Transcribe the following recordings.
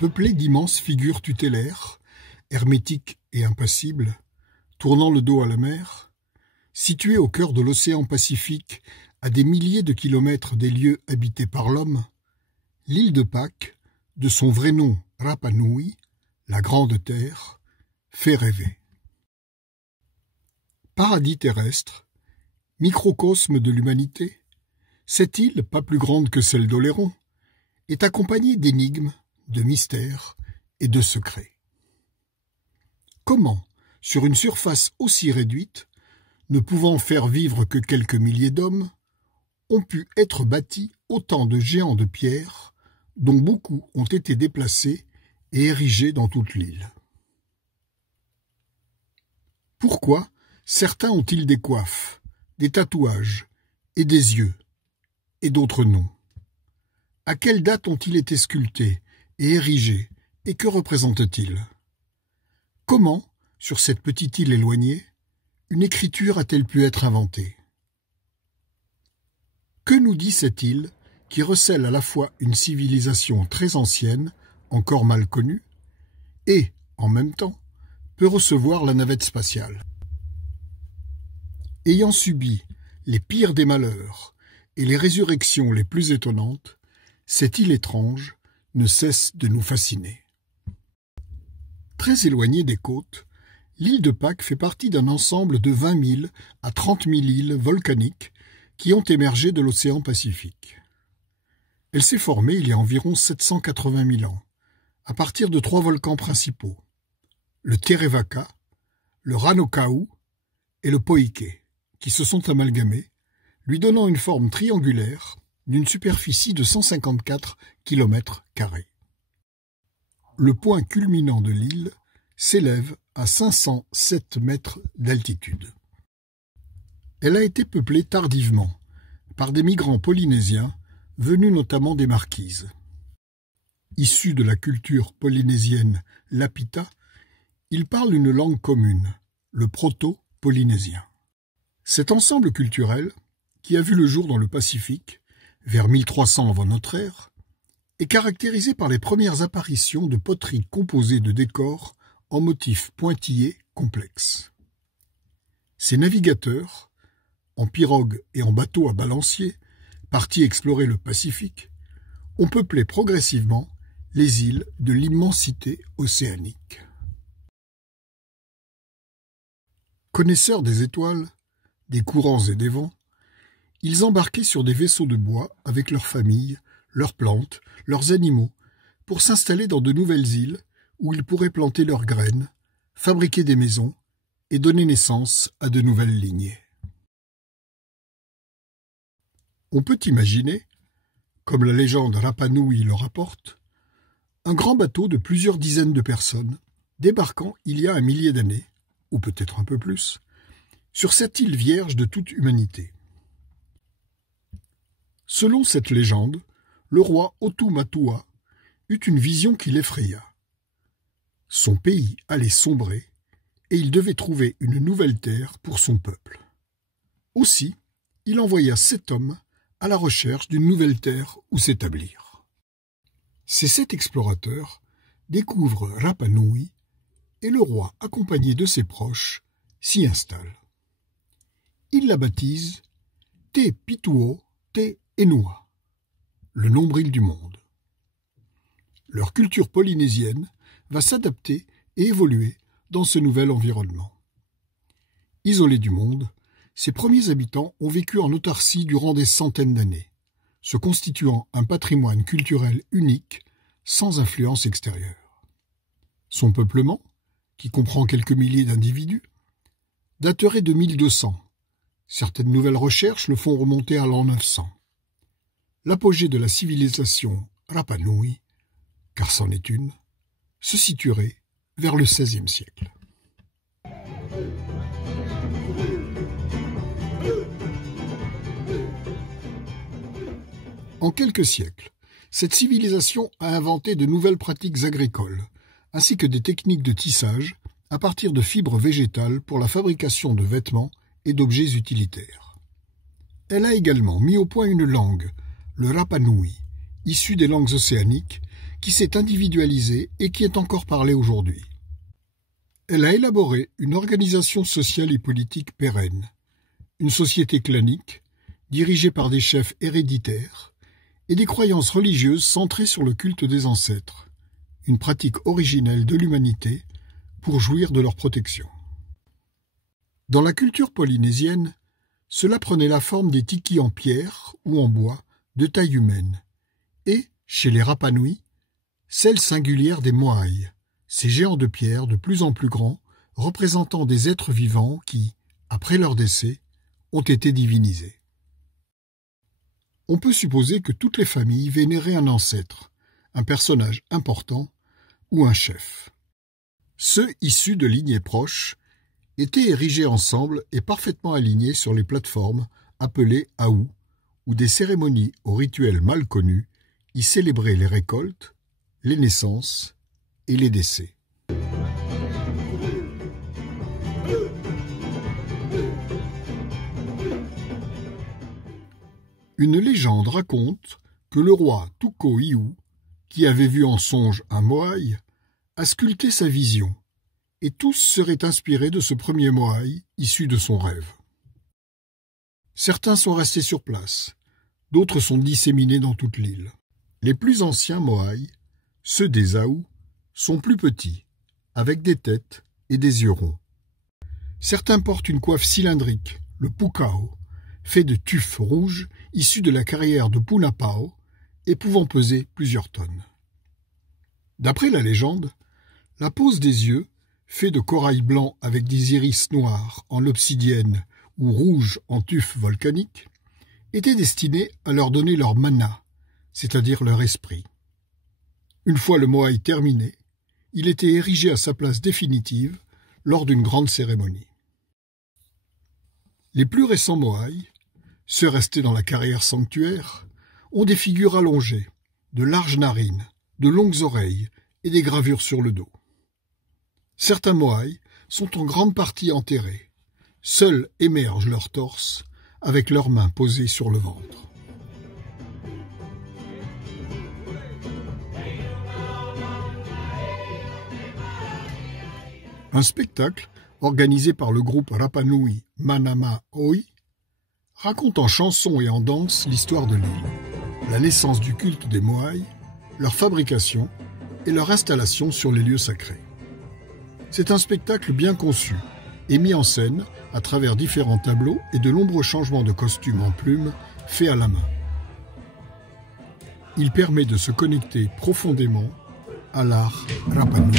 peuplée d'immenses figures tutélaires, hermétiques et impassibles, tournant le dos à la mer, située au cœur de l'océan Pacifique, à des milliers de kilomètres des lieux habités par l'homme, l'île de Pâques, de son vrai nom Rapa Nui, la Grande Terre, fait rêver. Paradis terrestre, microcosme de l'humanité, cette île, pas plus grande que celle d'Oléron, est accompagnée d'énigmes, de mystères et de secrets. Comment, sur une surface aussi réduite, ne pouvant faire vivre que quelques milliers d'hommes, ont pu être bâtis autant de géants de pierre, dont beaucoup ont été déplacés et érigés dans toute l'île? Pourquoi certains ont-ils des coiffes, des tatouages et des yeux, et d'autres non? À quelle date ont-ils été sculptés et érigés, et que représentent-ils? Comment, sur cette petite île éloignée, une écriture a-t-elle pu être inventée? Que nous dit cette île qui recèle à la fois une civilisation très ancienne, encore mal connue, et, en même temps, peut recevoir la navette spatiale? Ayant subi les pires des malheurs et les résurrections les plus étonnantes, cette île étrange ne cesse de nous fasciner. Très éloignée des côtes, l'île de Pâques fait partie d'un ensemble de 20 000 à 30 000 îles volcaniques qui ont émergé de l'océan Pacifique. Elle s'est formée il y a environ 780 000 ans, à partir de 3 volcans principaux, le Terevaka, le Ranokau et le Poike, qui se sont amalgamés, lui donnant une forme triangulaire d'une superficie de 154 km². Le point culminant de l'île s'élève à 507 mètres d'altitude. Elle a été peuplée tardivement par des migrants polynésiens venus notamment des Marquises. Issus de la culture polynésienne Lapita, ils parlent une langue commune, le proto-polynésien. Cet ensemble culturel, qui a vu le jour dans le Pacifique, vers 1300 avant notre ère, est caractérisé par les premières apparitions de poteries composées de décors en motifs pointillés complexes. Ces navigateurs, en pirogue et en bateau à balancier, partis explorer le Pacifique, ont peuplé progressivement les îles de l'immensité océanique. Connaisseurs des étoiles, des courants et des vents, ils embarquaient sur des vaisseaux de bois avec leurs familles, leurs plantes, leurs animaux, pour s'installer dans de nouvelles îles où ils pourraient planter leurs graines, fabriquer des maisons et donner naissance à de nouvelles lignées. On peut imaginer, comme la légende Rapa Nui le rapporte, un grand bateau de plusieurs dizaines de personnes débarquant il y a 1 millier d'années, ou peut-être un peu plus, sur cette île vierge de toute humanité. Selon cette légende, le roi Otumatua eut une vision qui l'effraya. Son pays allait sombrer et il devait trouver une nouvelle terre pour son peuple. Aussi, il envoya 7 hommes à la recherche d'une nouvelle terre où s'établir. Ces 7 explorateurs découvrent Rapa Nui et le roi, accompagné de ses proches, s'y installe. Il la baptise Te Pituo Te Enua, le nombril du monde. Leur culture polynésienne va s'adapter et évoluer dans ce nouvel environnement. Isolés du monde, ces premiers habitants ont vécu en autarcie durant des centaines d'années, se constituant un patrimoine culturel unique, sans influence extérieure. Son peuplement, qui comprend quelques milliers d'individus, daterait de 1200. Certaines nouvelles recherches le font remonter à l'an 900. L'apogée de la civilisation Rapa Nui, car c'en est une, se situerait vers le XVIe siècle. En quelques siècles, cette civilisation a inventé de nouvelles pratiques agricoles, ainsi que des techniques de tissage à partir de fibres végétales pour la fabrication de vêtements et d'objets utilitaires. Elle a également mis au point une langue, le Rapa Nui, issue des langues océaniques, qui s'est individualisée et qui est encore parlée aujourd'hui. Elle a élaboré une organisation sociale et politique pérenne, une société clanique, dirigée par des chefs héréditaires, et des croyances religieuses centrées sur le culte des ancêtres, une pratique originelle de l'humanité pour jouir de leur protection. Dans la culture polynésienne, cela prenait la forme des tikis en pierre ou en bois de taille humaine, et, chez les Rapa Nui, celle singulière des Moai, ces géants de pierre de plus en plus grands, représentant des êtres vivants qui, après leur décès, ont été divinisés. On peut supposer que toutes les familles vénéraient un ancêtre, un personnage important ou un chef. Ceux issus de lignées proches étaient érigés ensemble et parfaitement alignés sur les plateformes appelées aou, où des cérémonies aux rituels mal connus y célébraient les récoltes, les naissances et les décès. Une légende raconte que le roi Tuko Iu, qui avait vu en songe un Moai, a sculpté sa vision, et tous seraient inspirés de ce premier Moai issu de son rêve. Certains sont restés sur place, d'autres sont disséminés dans toute l'île. Les plus anciens Moai, ceux des Aou, sont plus petits, avec des têtes et des yeux ronds. Certains portent une coiffe cylindrique, le pukao, fait de tuf rouge issu de la carrière de Punapao et pouvant peser plusieurs tonnes. D'après la légende, la pose des yeux, fait de corail blanc avec des iris noirs en obsidienne ou rouge en tuf volcanique, était destinée à leur donner leur mana, c'est-à-dire leur esprit. Une fois le Moai terminé, il était érigé à sa place définitive lors d'une grande cérémonie. Les plus récents Moai, ceux restés dans la carrière sanctuaire, ont des figures allongées, de larges narines, de longues oreilles et des gravures sur le dos. Certains Moai sont en grande partie enterrés. Seuls émergent leurs torses avec leurs mains posées sur le ventre. Un spectacle organisé par le groupe Rapa Nui Manama Oi raconte en chansons et en danse l'histoire de l'île, la naissance du culte des Moai, leur fabrication et leur installation sur les lieux sacrés. C'est un spectacle bien conçu et mis en scène à travers différents tableaux et de nombreux changements de costumes en plumes faits à la main. Il permet de se connecter profondément à l'art Rapa Nui.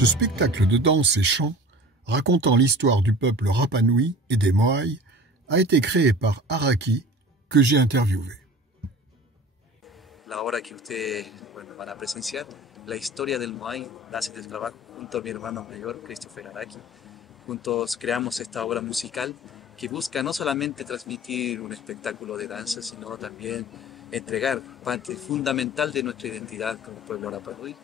Ce spectacle de danse et chant, racontant l'histoire du peuple Rapa Nui et des Moai, a été créé par Araki, que j'ai interviewé. La obra que ustedes van a presenciar, la historia del Moai, nace del trabajo junto a mi hermano mayor, Christopher Araki. Juntos creamos esta obra musical que busca no solamente transmitir un espectáculo de danza, sino también entregar parte fundamental de nuestra identidad como pueblo Rapa Nui,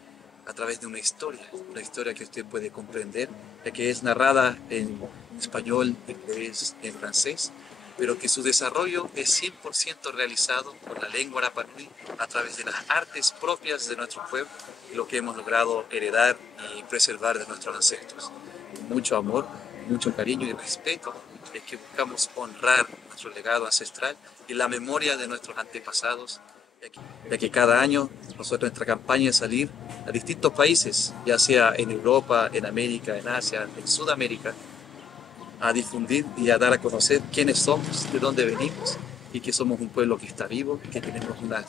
a través de una historia que usted puede comprender, ya que es narrada en español, inglés, en francés, pero que su desarrollo es 100% realizado por la lengua Rapa Nui a través de las artes propias de nuestro pueblo, lo que hemos logrado heredar y preservar de nuestros ancestros. Con mucho amor, mucho cariño y respeto es que buscamos honrar nuestro legado ancestral y la memoria de nuestros antepasados, ya que cada año nuestra campaña es salir a distintos países, ya sea en Europa, en América, en Asia, en Sudamérica, a difundir y a dar a conocer quiénes somos, de dónde venimos y que somos un pueblo que está vivo, que tenemos unas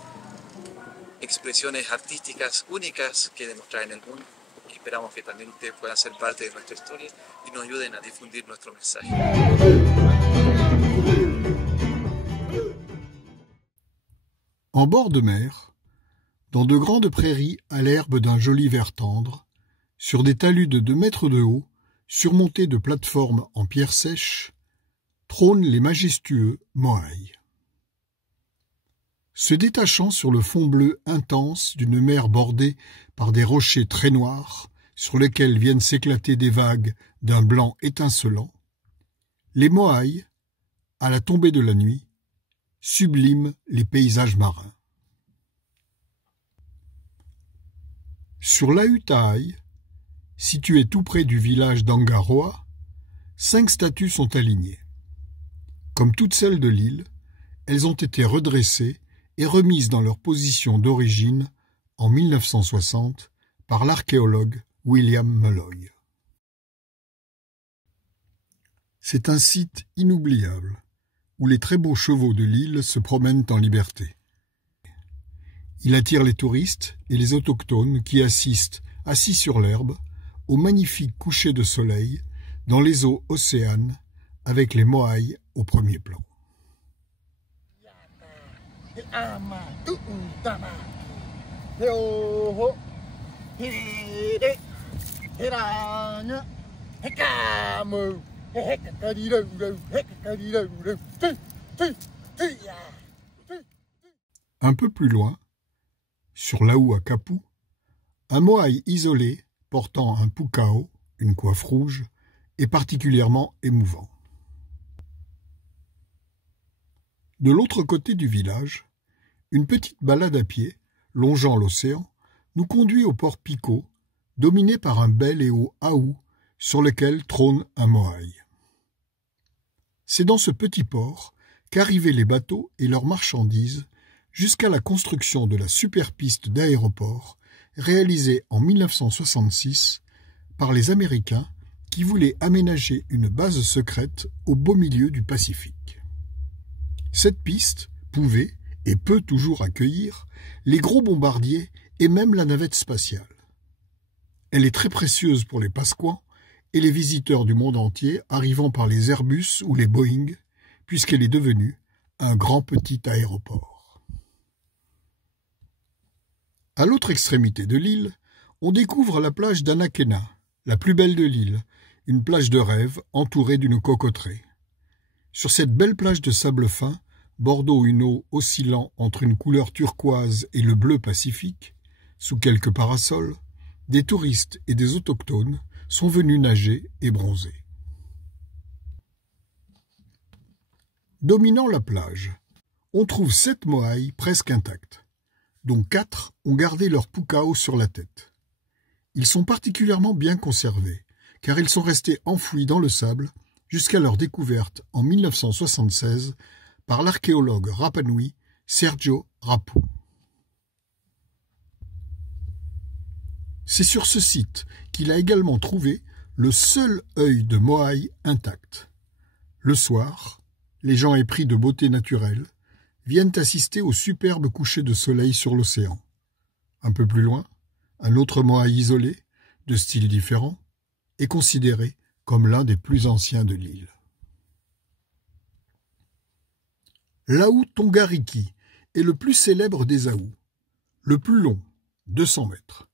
expresiones artísticas únicas que demostrar en el mundo. Y esperamos que también ustedes puedan ser parte de nuestra historia y nos ayuden a difundir nuestro mensaje. En bord de mer, dans de grandes prairies à l'herbe d'un joli vert tendre, sur des talus de 2 mètres de haut, surmontés de plateformes en pierre sèche, trônent les majestueux Moai. Se détachant sur le fond bleu intense d'une mer bordée par des rochers très noirs, sur lesquels viennent s'éclater des vagues d'un blanc étincelant, les Moai, à la tombée de la nuit, subliment les paysages marins. Sur l'Autaï, situé tout près du village d'Angaroa, 5 statues sont alignées. Comme toutes celles de l'île, elles ont été redressées et remises dans leur position d'origine en 1960 par l'archéologue William Mulloy. C'est un site inoubliable, où les très beaux chevaux de l'île se promènent en liberté. Il attire les touristes et les autochtones qui assistent, assis sur l'herbe, au magnifique coucher de soleil dans les eaux océanes avec les Moai au premier plan. Un peu plus loin, sur l'Auakapu, un Moai isolé portant un pukao, une coiffe rouge, est particulièrement émouvant. De l'autre côté du village, une petite balade à pied, longeant l'océan, nous conduit au port Pico, dominé par un bel et haut aou sur lequel trône un Moai. C'est dans ce petit port qu'arrivaient les bateaux et leurs marchandises jusqu'à la construction de la superpiste d'aéroport réalisée en 1966 par les Américains qui voulaient aménager une base secrète au beau milieu du Pacifique. Cette piste pouvait et peut toujours accueillir les gros bombardiers et même la navette spatiale. Elle est très précieuse pour les Pasquans et les visiteurs du monde entier arrivant par les Airbus ou les Boeing, puisqu'elle est devenue un grand petit aéroport. À l'autre extrémité de l'île, on découvre la plage d'Anakena, la plus belle de l'île, une plage de rêve entourée d'une cocoterie. Sur cette belle plage de sable fin, bordant une eau oscillant entre une couleur turquoise et le bleu pacifique, sous quelques parasols, des touristes et des autochtones sont venus nager et bronzer. Dominant la plage, on trouve 7 Moai presque intacts, dont 4 ont gardé leur pukao sur la tête. Ils sont particulièrement bien conservés, car ils sont restés enfouis dans le sable jusqu'à leur découverte en 1976 par l'archéologue Rapa Nui Sergio Rapu. C'est sur ce site qu'il a également trouvé le seul œil de Moai intact. Le soir, les gens épris de beauté naturelle viennent assister au superbe coucher de soleil sur l'océan. Un peu plus loin, un autre Moai isolé, de style différent, est considéré comme l'un des plus anciens de l'île. L'Aou Tongariki est le plus célèbre des Aous, le plus long, 200 mètres,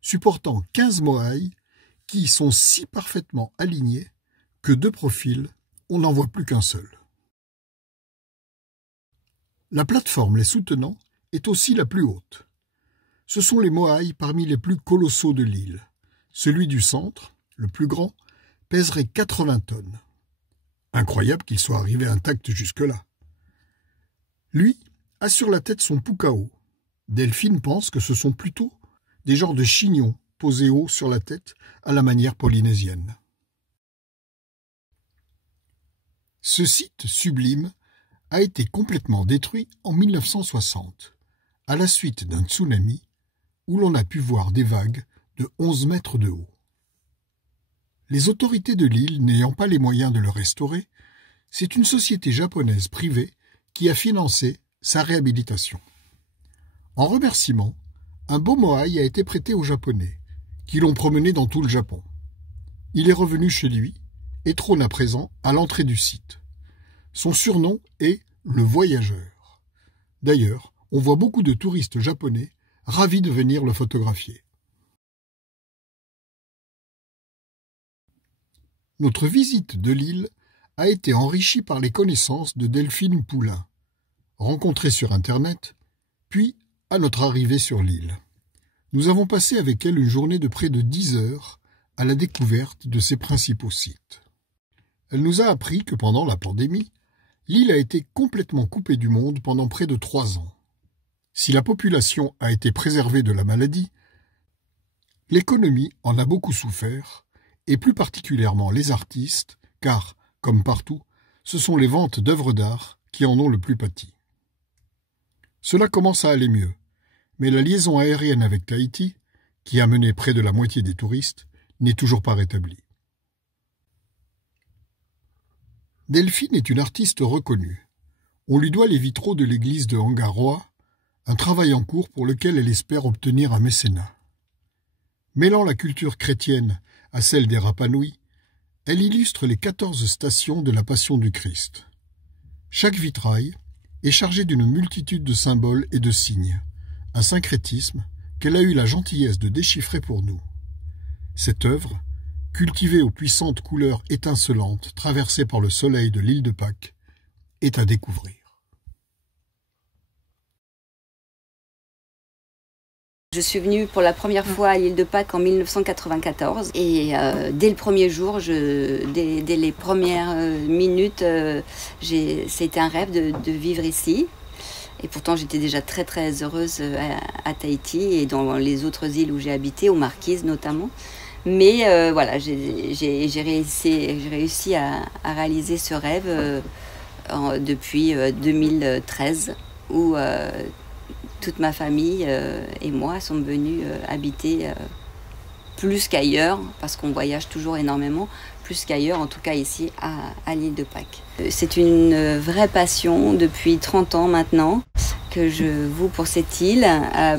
supportant 15 Moai qui sont si parfaitement alignés que de profil, on n'en voit plus qu'un seul. La plateforme les soutenant est aussi la plus haute. Ce sont les moaïs parmi les plus colossaux de l'île. Celui du centre, le plus grand, pèserait 80 tonnes. Incroyable qu'il soit arrivé intact jusque-là. Lui a sur la tête son pukao. Delphine pense que ce sont plutôt des genres de chignons posés haut sur la tête à la manière polynésienne. Ce site sublime a été complètement détruit en 1960, à la suite d'un tsunami où l'on a pu voir des vagues de 11 mètres de haut. Les autorités de l'île n'ayant pas les moyens de le restaurer, c'est une société japonaise privée qui a financé sa réhabilitation. En remerciement, un beau moaï a été prêté aux Japonais, qui l'ont promené dans tout le Japon. Il est revenu chez lui et trône à présent à l'entrée du site. Son surnom est le Voyageur. D'ailleurs, on voit beaucoup de touristes japonais ravis de venir le photographier. Notre visite de l'île a été enrichie par les connaissances de Delphine Poulain, rencontrée sur Internet, puis à notre arrivée sur l'île. Nous avons passé avec elle une journée de près de 10 heures à la découverte de ses principaux sites. Elle nous a appris que pendant la pandémie, l'île a été complètement coupée du monde pendant près de 3 ans. Si la population a été préservée de la maladie, l'économie en a beaucoup souffert, et plus particulièrement les artistes, car, comme partout, ce sont les ventes d'œuvres d'art qui en ont le plus pâti. Cela commence à aller mieux, mais la liaison aérienne avec Tahiti, qui a mené près de la moitié des touristes, n'est toujours pas rétablie. Delphine est une artiste reconnue. On lui doit les vitraux de l'église de Angaroa, un travail en cours pour lequel elle espère obtenir un mécénat. Mêlant la culture chrétienne à celle des Rapa Nui, elle illustre les 14 stations de la Passion du Christ. Chaque vitrail est chargé d'une multitude de symboles et de signes, un syncrétisme qu'elle a eu la gentillesse de déchiffrer pour nous. Cette œuvre, cultivée aux puissantes couleurs étincelantes traversées par le soleil de l'île de Pâques, est à découvrir. Je suis venue pour la première fois à l'île de Pâques en 1994 et dès le premier jour, dès les premières minutes, c'était un rêve de vivre ici. Et pourtant, j'étais déjà très très heureuse à Tahiti et dans les autres îles où j'ai habité, aux Marquises notamment. Mais voilà, j'ai réussi à réaliser ce rêve depuis 2013 où toute ma famille et moi sommes venus habiter plus qu'ailleurs, parce qu'on voyage toujours énormément, plus qu'ailleurs, en tout cas ici à l'île de Pâques. C'est une vraie passion depuis 30 ans maintenant que je voue pour cette île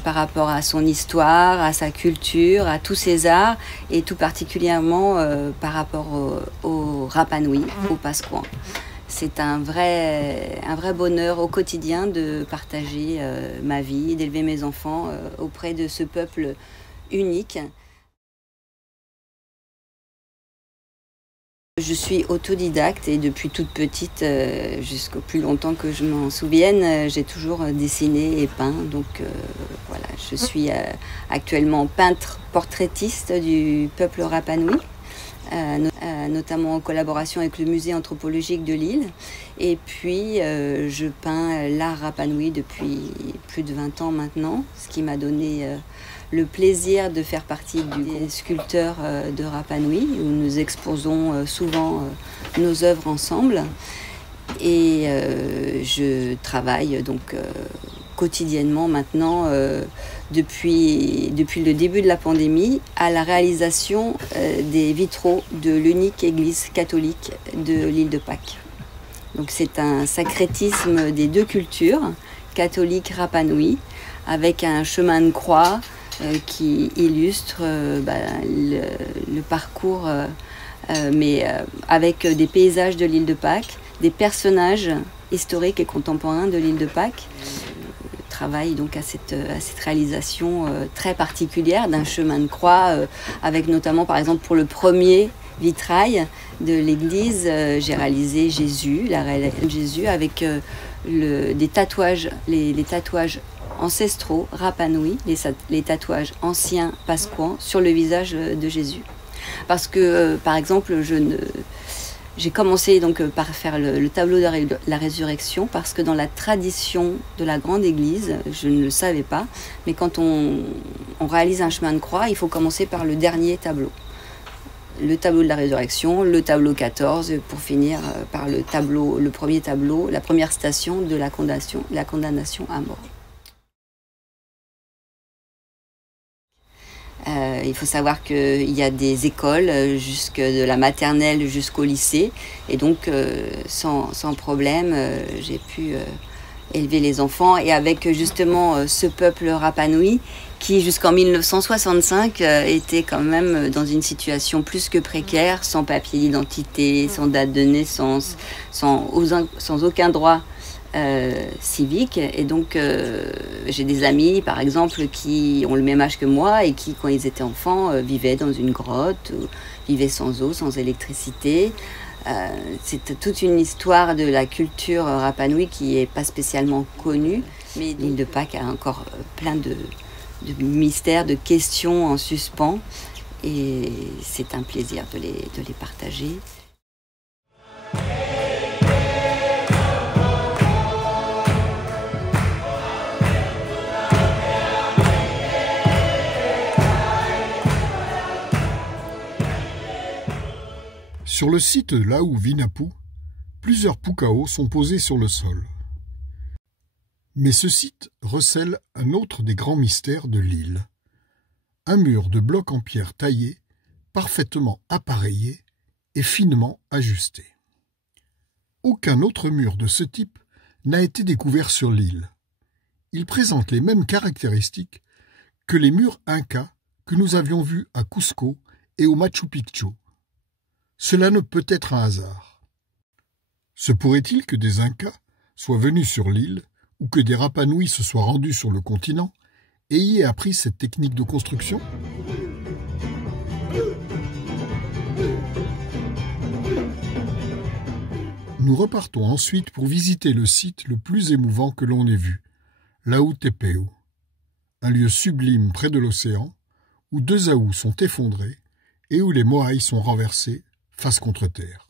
par rapport à son histoire, à sa culture, à tous ses arts et tout particulièrement par rapport au Rapa Nui, au Pasqua. C'est un vrai bonheur au quotidien de partager ma vie, d'élever mes enfants auprès de ce peuple unique. Je suis autodidacte et depuis toute petite, jusqu'au plus longtemps que je m'en souvienne, j'ai toujours dessiné et peint. Donc voilà, je suis actuellement peintre portraitiste du peuple Rapa Nui. Notamment en collaboration avec le musée anthropologique de l'île. Et puis, je peins l'art Rapa Nui depuis plus de 20 ans maintenant, ce qui m'a donné le plaisir de faire partie des sculpteurs de Rapa Nui, où nous exposons souvent nos œuvres ensemble. Et je travaille donc quotidiennement maintenant, depuis le début de la pandémie, à la réalisation des vitraux de l'unique église catholique de l'île de Pâques. Donc c'est un syncrétisme des deux cultures, catholique Rapa Nui, avec un chemin de croix qui illustre le parcours, mais avec des paysages de l'île de Pâques, des personnages historiques et contemporains de l'île de Pâques. Travaille donc à cette réalisation très particulière d'un chemin de croix, avec notamment par exemple pour le premier vitrail de l'église, j'ai réalisé Jésus, la réalisation de Jésus avec des tatouages, les tatouages ancestraux Rapa Nui, les tatouages anciens pasquans sur le visage de Jésus. Parce que, par exemple, j'ai commencé donc par faire le tableau de la résurrection parce que dans la tradition de la grande église, je ne le savais pas, mais quand on réalise un chemin de croix, il faut commencer par le dernier tableau. Le tableau de la résurrection, le tableau 14, pour finir par le premier tableau, la première station de la condamnation à mort. Il faut savoir qu'il y a des écoles, de la maternelle jusqu'au lycée, et donc sans problème, j'ai pu élever les enfants, et avec justement ce peuple Rapa Nui, qui jusqu'en 1965 était quand même dans une situation plus que précaire, sans papier d'identité, sans date de naissance, sans aucun droit civique. Et donc j'ai des amis par exemple qui ont le même âge que moi et qui, quand ils étaient enfants, vivaient dans une grotte, vivaient sans eau, sans électricité. C'est toute une histoire de la culture Rapa Nui qui n'est pas spécialement connue, mais l'île de Pâques a encore plein de mystères, de questions en suspens, et c'est un plaisir de les partager. Sur le site de Lau Vinapu, plusieurs pukao sont posés sur le sol. Mais ce site recèle un autre des grands mystères de l'île. Un mur de blocs en pierre taillés, parfaitement appareillé et finement ajusté. Aucun autre mur de ce type n'a été découvert sur l'île. Il présente les mêmes caractéristiques que les murs incas que nous avions vus à Cusco et au Machu Picchu. Cela ne peut être un hasard. Se pourrait-il que des Incas soient venus sur l'île ou que des Rapa Nui se soient rendus sur le continent et y aient appris cette technique de construction ? Nous repartons ensuite pour visiter le site le plus émouvant que l'on ait vu, Lau Tepeu, un lieu sublime près de l'océan où 2 aous sont effondrés et où les moaïs sont renversés face contre terre.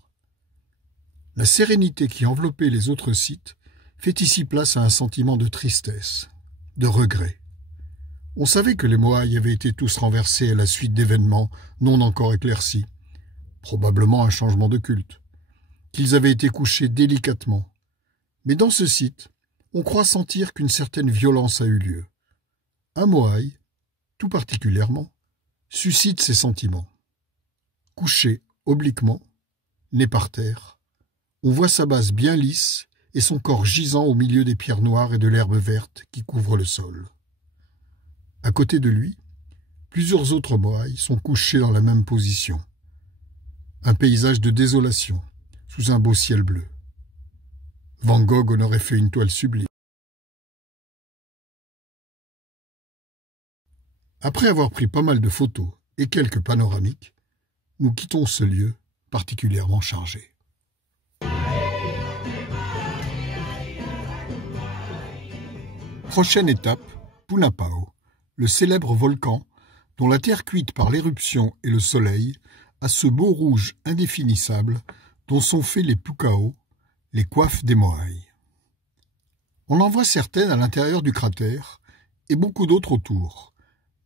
La sérénité qui enveloppait les autres sites fait ici place à un sentiment de tristesse, de regret. On savait que les moaïs avaient été tous renversés à la suite d'événements non encore éclaircis, probablement un changement de culte, qu'ils avaient été couchés délicatement. Mais dans ce site, on croit sentir qu'une certaine violence a eu lieu. Un moaï, tout particulièrement, suscite ces sentiments. Couché obliquement, né par terre, on voit sa base bien lisse et son corps gisant au milieu des pierres noires et de l'herbe verte qui couvrent le sol. À côté de lui, plusieurs autres moaïs sont couchés dans la même position. Un paysage de désolation, sous un beau ciel bleu. Van Gogh en aurait fait une toile sublime. Après avoir pris pas mal de photos et quelques panoramiques, nous quittons ce lieu particulièrement chargé. Prochaine étape, Punapao, le célèbre volcan dont la terre cuite par l'éruption et le soleil a ce beau rouge indéfinissable dont sont faits les pukao, les coiffes des moaïs. On en voit certaines à l'intérieur du cratère et beaucoup d'autres autour,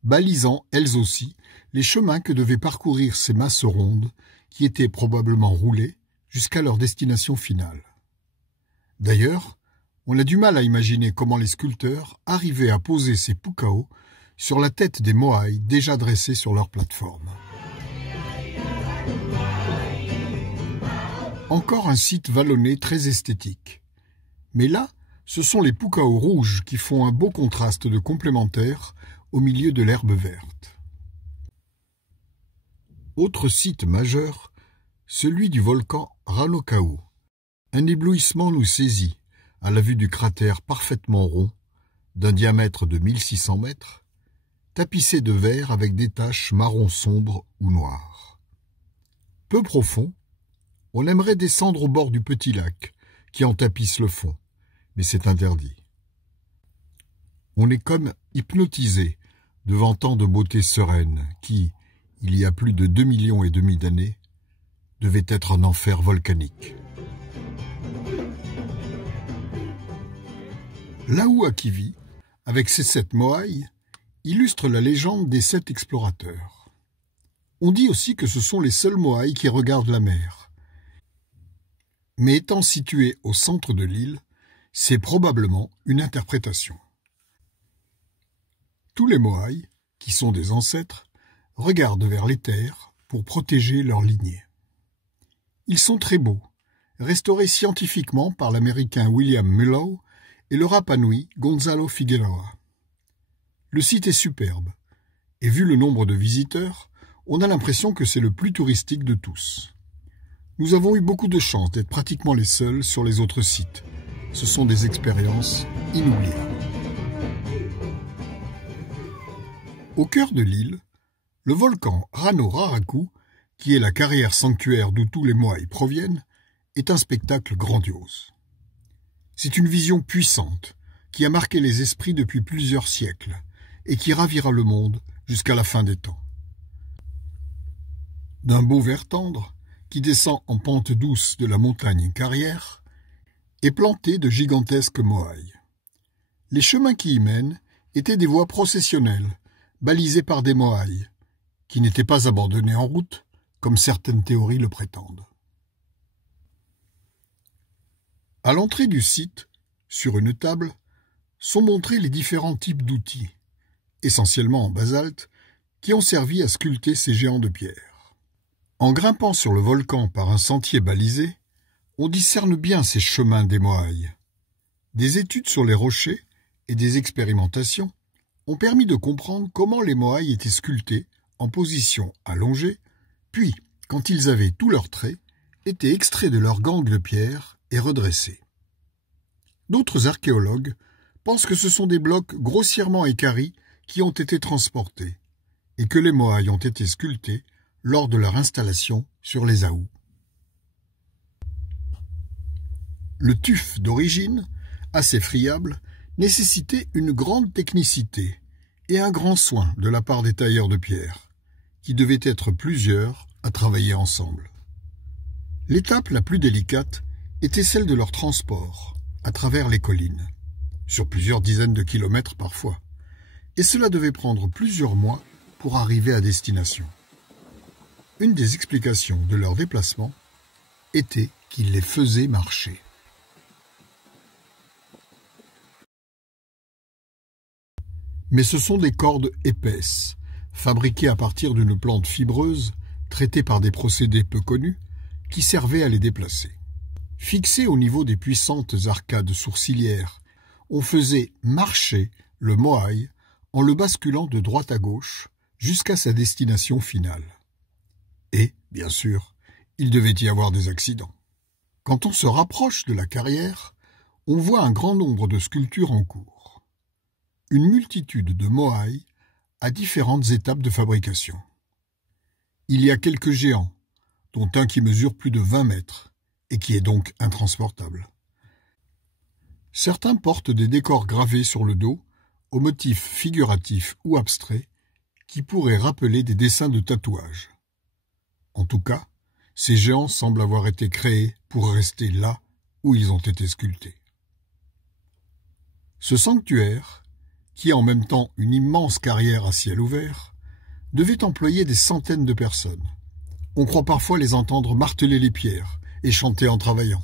balisant elles aussi les chemins que devaient parcourir ces masses rondes qui étaient probablement roulées jusqu'à leur destination finale. D'ailleurs, on a du mal à imaginer comment les sculpteurs arrivaient à poser ces pukao sur la tête des moaïs déjà dressés sur leur plateforme. Encore un site vallonné très esthétique. Mais là, ce sont les pukao rouges qui font un beau contraste de complémentaire au milieu de l'herbe verte. Autre site majeur, celui du volcan Ranokau. Un éblouissement nous saisit à la vue du cratère parfaitement rond, d'un diamètre de 1600 mètres, tapissé de vert avec des taches marron sombre ou noires. Peu profond, on aimerait descendre au bord du petit lac qui en tapisse le fond, mais c'est interdit. On est comme hypnotisé devant tant de beauté sereine qui, il y a plus de 2,5 millions d'années, devait être un enfer volcanique. Laou-Akivi, avec ses 7 moaïs, illustre la légende des 7 explorateurs. On dit aussi que ce sont les seuls moaïs qui regardent la mer. Mais étant situé au centre de l'île, c'est probablement une interprétation. Tous les moaïs, qui sont des ancêtres, regardent vers les terres pour protéger leur lignée. Ils sont très beaux, restaurés scientifiquement par l'Américain William Mullow et le Rapanui Gonzalo Figueroa. Le site est superbe, et vu le nombre de visiteurs, on a l'impression que c'est le plus touristique de tous. Nous avons eu beaucoup de chance d'être pratiquement les seuls sur les autres sites. Ce sont des expériences inoubliables. Au cœur de l'île, le volcan Rano Raraku, qui est la carrière sanctuaire d'où tous les moaïs proviennent, est un spectacle grandiose. C'est une vision puissante qui a marqué les esprits depuis plusieurs siècles et qui ravira le monde jusqu'à la fin des temps. D'un beau vert tendre qui descend en pente douce de la montagne Carrière est planté de gigantesques moaïs. Les chemins qui y mènent étaient des voies processionnelles balisées par des moaïs qui n'étaient pas abandonnés en route comme certaines théories le prétendent. À l'entrée du site, sur une table, sont montrés les différents types d'outils, essentiellement en basalte, qui ont servi à sculpter ces géants de pierre. En grimpant sur le volcan par un sentier balisé, on discerne bien ces chemins des moaïs. Des études sur les rochers et des expérimentations ont permis de comprendre comment les moaïs étaient sculptés en position allongée, puis, quand ils avaient tous leurs traits, étaient extraits de leurs gangs de pierre et redressés. D'autres archéologues pensent que ce sont des blocs grossièrement équarris qui ont été transportés et que les moaïs ont été sculptés lors de leur installation sur les aous. Le tuf d'origine, assez friable, nécessitait une grande technicité et un grand soin de la part des tailleurs de pierre, qui devaient être plusieurs à travailler ensemble. L'étape la plus délicate était celle de leur transport à travers les collines, sur plusieurs dizaines de kilomètres parfois, et cela devait prendre plusieurs mois pour arriver à destination. Une des explications de leur déplacement était qu'ils les faisaient marcher. Mais ce sont des cordes épaisses, fabriquées à partir d'une plante fibreuse, traitée par des procédés peu connus, qui servaient à les déplacer. Fixés au niveau des puissantes arcades sourcilières, on faisait marcher le moaï en le basculant de droite à gauche jusqu'à sa destination finale. Et, bien sûr, il devait y avoir des accidents. Quand on se rapproche de la carrière, on voit un grand nombre de sculptures en cours. Une multitude de moaïs à différentes étapes de fabrication. Il y a quelques géants, dont un qui mesure plus de 20 mètres et qui est donc intransportable. Certains portent des décors gravés sur le dos, aux motifs figuratifs ou abstraits, qui pourraient rappeler des dessins de tatouage. En tout cas, ces géants semblent avoir été créés pour rester là où ils ont été sculptés. Ce sanctuaire, qui est en même temps une immense carrière à ciel ouvert, devait employer des centaines de personnes. On croit parfois les entendre marteler les pierres et chanter en travaillant.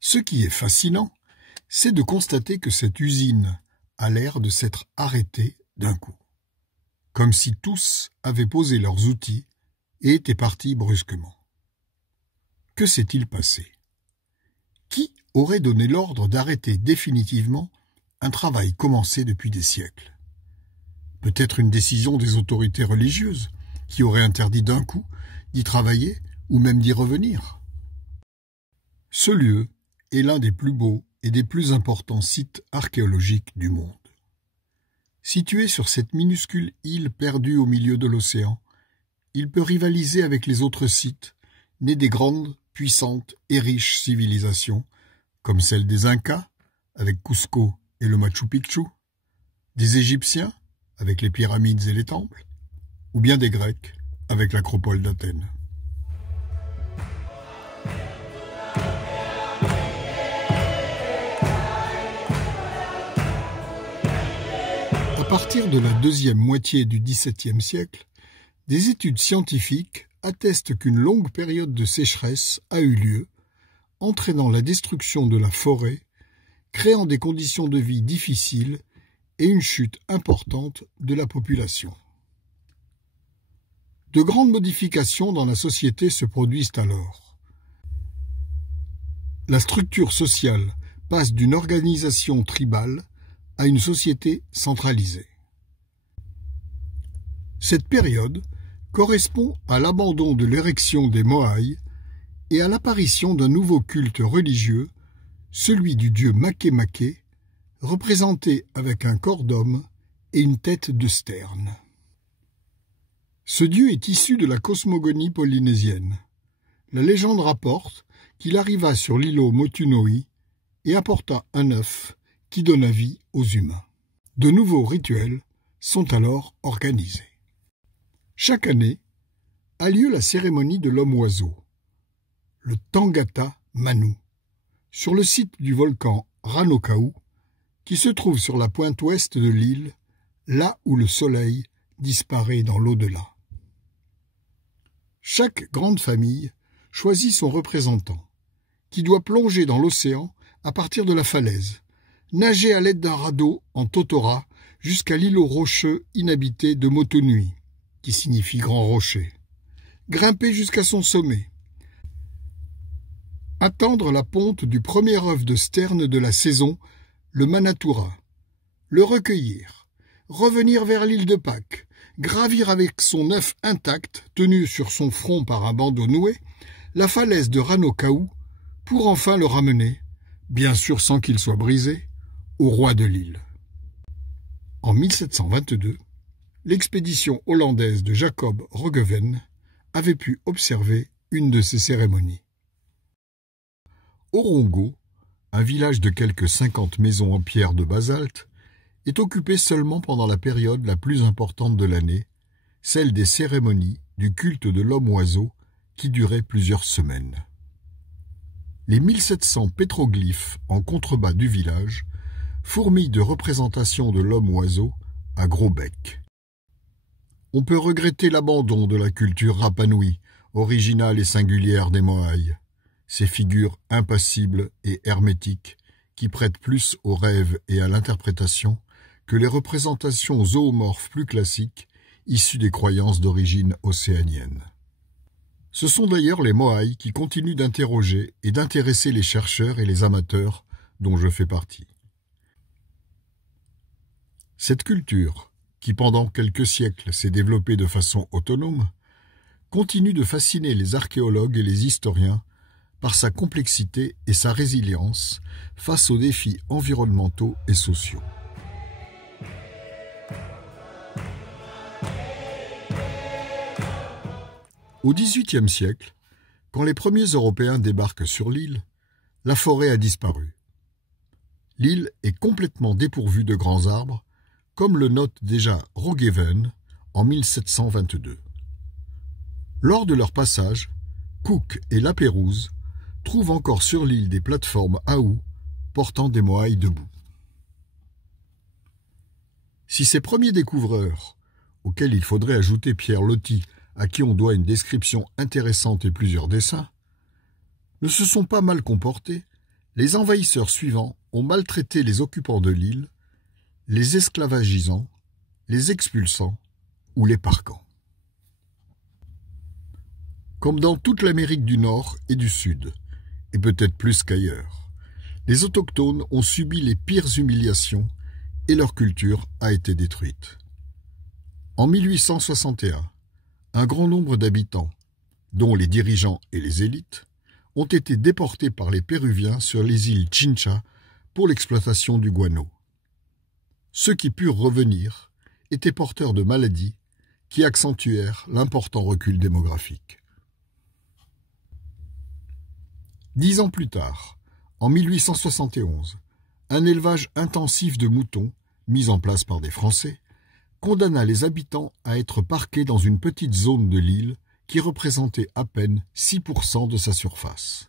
Ce qui est fascinant, c'est de constater que cette usine a l'air de s'être arrêtée d'un coup, comme si tous avaient posé leurs outils et étaient partis brusquement. Que s'est-il passé? Qui aurait donné l'ordre d'arrêter définitivement un travail commencé depuis des siècles? Peut-être une décision des autorités religieuses qui aurait interdit d'un coup d'y travailler ou même d'y revenir. Ce lieu est l'un des plus beaux et des plus importants sites archéologiques du monde. Situé sur cette minuscule île perdue au milieu de l'océan, il peut rivaliser avec les autres sites nés des grandes, puissantes et riches civilisations, comme celle des Incas, avec Cusco et le Machu Picchu, des Égyptiens avec les pyramides et les temples, ou bien des Grecs avec l'acropole d'Athènes. À partir de la deuxième moitié du XVIIe siècle, des études scientifiques attestent qu'une longue période de sécheresse a eu lieu, entraînant la destruction de la forêt, créant des conditions de vie difficiles et une chute importante de la population. De grandes modifications dans la société se produisent alors. La structure sociale passe d'une organisation tribale à une société centralisée. Cette période correspond à l'abandon de l'érection des Moai et à l'apparition d'un nouveau culte religieux, celui du dieu Makemake, représenté avec un corps d'homme et une tête de sterne. Ce dieu est issu de la cosmogonie polynésienne. La légende rapporte qu'il arriva sur l'îlot Motunui et apporta un œuf qui donna vie aux humains. De nouveaux rituels sont alors organisés. Chaque année a lieu la cérémonie de l'homme-oiseau, le Tangata Manu, sur le site du volcan Ranokau, qui se trouve sur la pointe ouest de l'île, là où le soleil disparaît dans l'au-delà. Chaque grande famille choisit son représentant, qui doit plonger dans l'océan à partir de la falaise, nager à l'aide d'un radeau en totora jusqu'à l'îlot rocheux inhabité de Motunui, qui signifie grand rocher, grimper jusqu'à son sommet, attendre la ponte du premier œuf de sterne de la saison, le Manatura, le recueillir, revenir vers l'île de Pâques, gravir avec son œuf intact, tenu sur son front par un bandeau noué, la falaise de Ranokau, pour enfin le ramener, bien sûr sans qu'il soit brisé, au roi de l'île. En 1722, l'expédition hollandaise de Jacob Roggeveen avait pu observer une de ces cérémonies. Orongo, un village de quelques 50 maisons en pierre de basalte, est occupé seulement pendant la période la plus importante de l'année, celle des cérémonies du culte de l'homme-oiseau qui durait plusieurs semaines. Les 1700 pétroglyphes en contrebas du village fourmillent de représentations de l'homme-oiseau à gros bec. On peut regretter l'abandon de la culture Rapanui, originale et singulière des Moai, ces figures impassibles et hermétiques qui prêtent plus au rêve et à l'interprétation que les représentations zoomorphes plus classiques issues des croyances d'origine océanienne. Ce sont d'ailleurs les Moai qui continuent d'interroger et d'intéresser les chercheurs et les amateurs dont je fais partie. Cette culture, qui pendant quelques siècles s'est développée de façon autonome, continue de fasciner les archéologues et les historiens par sa complexité et sa résilience face aux défis environnementaux et sociaux. Au XVIIIe siècle, quand les premiers Européens débarquent sur l'île, la forêt a disparu. L'île est complètement dépourvue de grands arbres, comme le note déjà Roggeveen en 1722. Lors de leur passage, Cook et Lapérouse trouvent encore sur l'île des plateformes à houx portant des Moai debout. Si ces premiers découvreurs, auxquels il faudrait ajouter Pierre Loti, à qui on doit une description intéressante et plusieurs dessins, ne se sont pas mal comportés, les envahisseurs suivants ont maltraité les occupants de l'île, les esclavagisant, les expulsant ou les parquant. Comme dans toute l'Amérique du Nord et du Sud, et peut-être plus qu'ailleurs, les autochtones ont subi les pires humiliations et leur culture a été détruite. En 1861, un grand nombre d'habitants, dont les dirigeants et les élites, ont été déportés par les Péruviens sur les îles Chincha pour l'exploitation du guano. Ceux qui purent revenir étaient porteurs de maladies qui accentuèrent l'important recul démographique. 10 ans plus tard, en 1871, un élevage intensif de moutons, mis en place par des Français, condamna les habitants à être parqués dans une petite zone de l'île qui représentait à peine 6% de sa surface.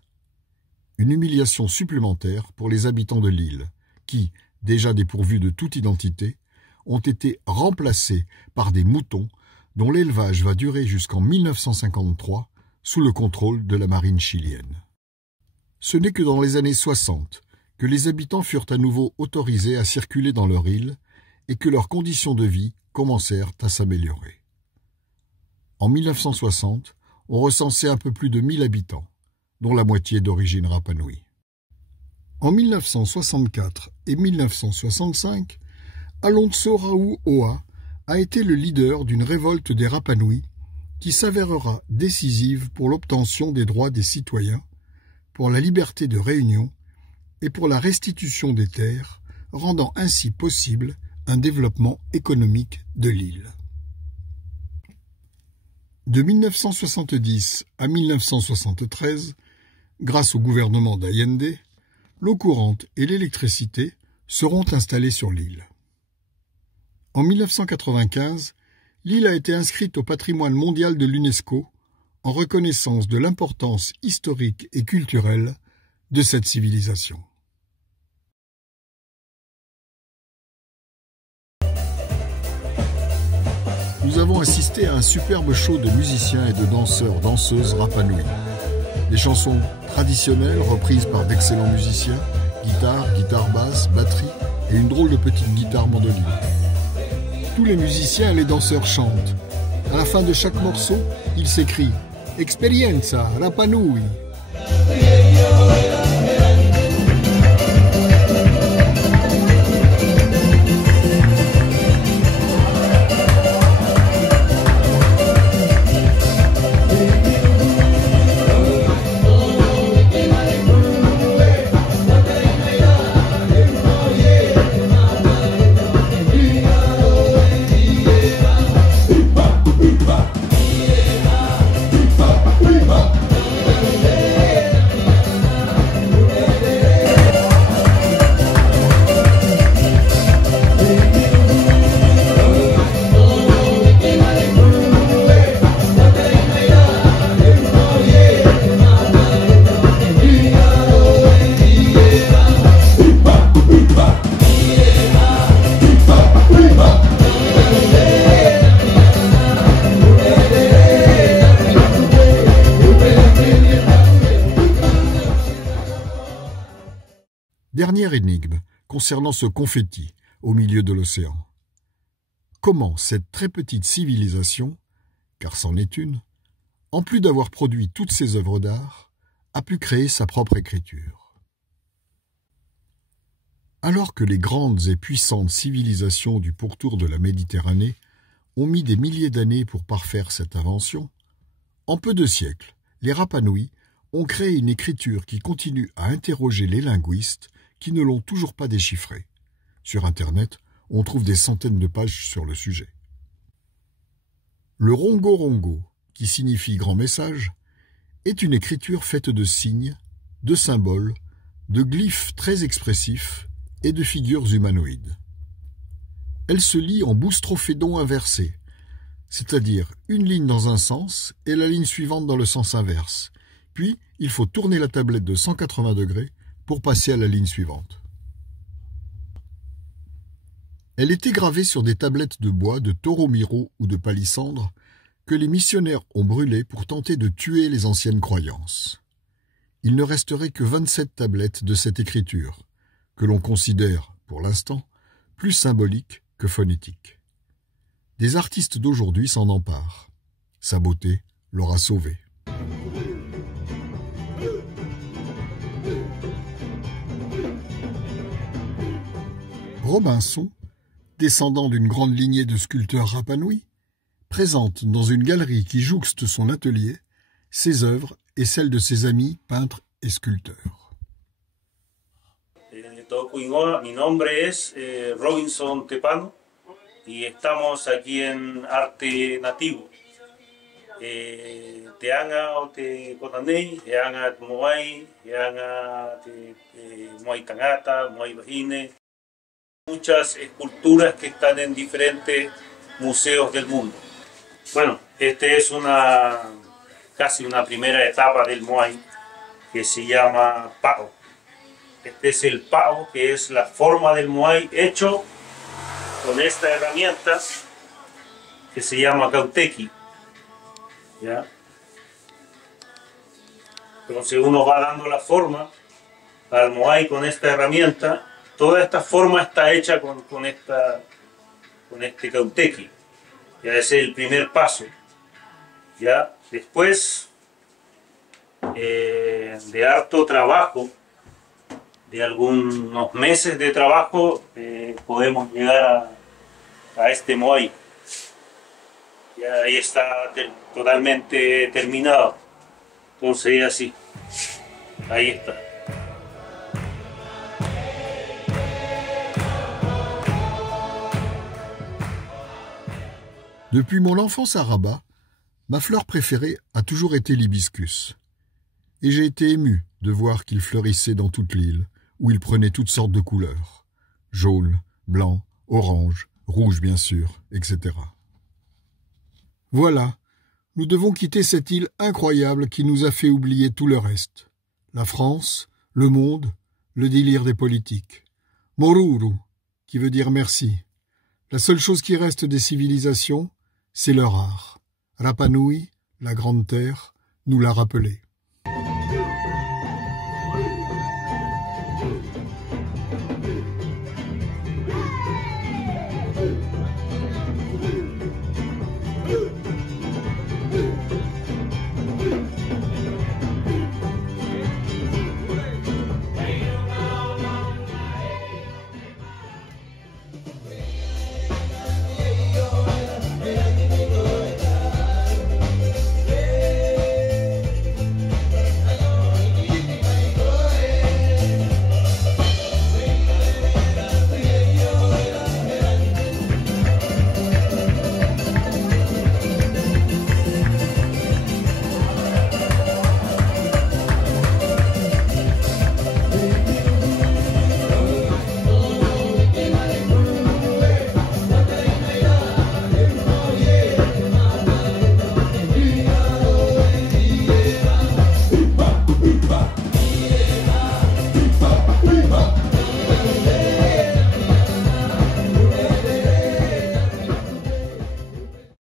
Une humiliation supplémentaire pour les habitants de l'île, qui, déjà dépourvus de toute identité, ont été remplacés par des moutons dont l'élevage va durer jusqu'en 1953 sous le contrôle de la marine chilienne. Ce n'est que dans les années 60 que les habitants furent à nouveau autorisés à circuler dans leur île et que leurs conditions de vie commencèrent à s'améliorer. En 1960, on recensait un peu plus de 1000 habitants, dont la moitié d'origine Rapanui. En 1964 et 1965, Alonso Raúl Oa a été le leader d'une révolte des Rapanui qui s'avérera décisive pour l'obtention des droits des citoyens, pour la liberté de réunion et pour la restitution des terres, rendant ainsi possible un développement économique de l'île. De 1970 à 1973, grâce au gouvernement d'Allende, l'eau courante et l'électricité seront installées sur l'île. En 1995, l'île a été inscrite au patrimoine mondial de l'UNESCO en reconnaissance de l'importance historique et culturelle de cette civilisation. Nous avons assisté à un superbe show de musiciens et de danseurs-danseuses Rapanui. Des chansons traditionnelles reprises par d'excellents musiciens, guitare basse, batterie et une drôle de petite guitare mandoline. Tous les musiciens et les danseurs chantent. À la fin de chaque morceau, il s'écrie « Experienza Rapanui ». Dernière énigme concernant ce confetti au milieu de l'océan. Comment cette très petite civilisation, car c'en est une, en plus d'avoir produit toutes ses œuvres d'art, a pu créer sa propre écriture? Alors que les grandes et puissantes civilisations du pourtour de la Méditerranée ont mis des milliers d'années pour parfaire cette invention, en peu de siècles, les Rapanui ont créé une écriture qui continue à interroger les linguistes qui ne l'ont toujours pas déchiffrée. Sur Internet, on trouve des centaines de pages sur le sujet. Le rongo-rongo, qui signifie grand message, est une écriture faite de signes, de symboles, de glyphes très expressifs et de figures humanoïdes. Elle se lit en boustrophédon inversé, c'est-à-dire une ligne dans un sens et la ligne suivante dans le sens inverse. Puis, il faut tourner la tablette de 180 degrés pour passer à la ligne suivante. Elle était gravée sur des tablettes de bois de Toromiro ou de palissandre que les missionnaires ont brûlées pour tenter de tuer les anciennes croyances. Il ne resterait que 27 tablettes de cette écriture, que l'on considère, pour l'instant, plus symbolique que phonétique. Des artistes d'aujourd'hui s'en emparent. Sa beauté l'aura sauvé. Robinson, descendant d'une grande lignée de sculpteurs Rapanui, présente dans une galerie qui jouxte son atelier ses œuvres et celles de ses amis peintres et sculpteurs. Mi nombre es Robinson Tepano y estamos aquí en arte nativo. Te anga o te cotanei, te anga moai, te anga te Moai Tangata, Moai Vahine, muchas esculturas que están en diferentes museos del mundo. Bueno, este es casi una primera etapa del Moai que se llama Pa'o. Este es el Pa'o, que es la forma del Moai hecho con esta herramienta que se llama Kauteki. ¿Ya? Entonces uno va dando la forma al Moai con esta herramienta. Toda esta forma está hecha con este Kauteki. Ya ese es el primer paso. ¿Ya? Después de harto trabajo, de algunos meses de trabajo, podemos llegar a este Moai. Ya ahí está totalmente terminado. Entonces así, ahí está. Depuis mon enfance à Rabat, ma fleur préférée a toujours été l'hibiscus. Et j'ai été ému de voir qu'il fleurissait dans toute l'île, où il prenait toutes sortes de couleurs. Jaune, blanc, orange, rouge bien sûr, etc. Voilà, nous devons quitter cette île incroyable qui nous a fait oublier tout le reste. La France, le monde, le délire des politiques. Moruru, qui veut dire merci. La seule chose qui reste des civilisations, c'est leur art. Rapa Nui, la Grande Terre, nous l'a rappelé.